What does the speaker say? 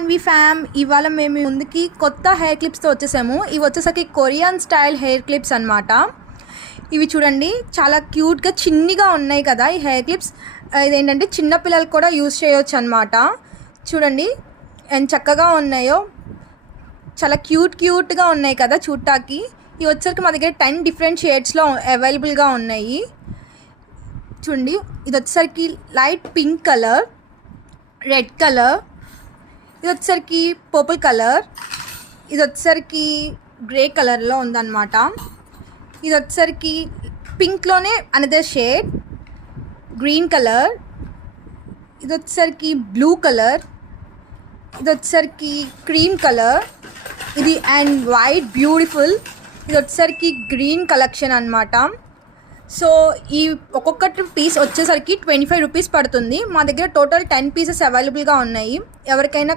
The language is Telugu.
మాన్వి ఫ్యామ్. ఇవాళ మేము ముందుకి కొత్త హెయిర్ క్లిప్స్తో వచ్చేసాము. ఇవి వచ్చేసరికి కొరియన్ స్టైల్ హెయిర్ క్లిప్స్ అనమాట. ఇవి చూడండి, చాలా క్యూట్గా చిన్నగా ఉన్నాయి కదా ఈ హెయిర్ క్లిప్స్. ఇదేంటంటే చిన్నపిల్లలు కూడా యూజ్ చేయొచ్చు అనమాట. చూడండి ఎంత చక్కగా ఉన్నాయో, చాలా క్యూట్గా ఉన్నాయి కదా చూడటానికి. ఇవి వచ్చేసరికి మా దగ్గర 10 డిఫరెంట్ షేడ్స్లో అవైలబుల్గా ఉన్నాయి. చూడండి, ఇది వచ్చేసరికి light pink colour, red colour, ఇది వచ్చేసరికి పర్పుల్ కలర్, ఇది వచ్చేసరికి గ్రే కలర్లో ఉందన్నమాట. ఇది వచ్చేసరికి పింక్లోనే అనదర్ షేడ్, గ్రీన్ కలర్, ఇది వచ్చేసరికి బ్లూ కలర్, ఇది వచ్చేసరికి క్రీమ్ కలర్, ఇది అండ్ వైట్ బ్యూటిఫుల్. ఇది వచ్చేసరికి గ్రీన్ కలెక్షన్ అనమాట. సో ఈ ఒక్కొక్కటి పీస్ వచ్చేసరికి 25 రూపీస్ పడుతుంది. మా దగ్గర టోటల్ 10 పీసెస్ అవైలబుల్గా ఉన్నాయి. ఎవరికైనా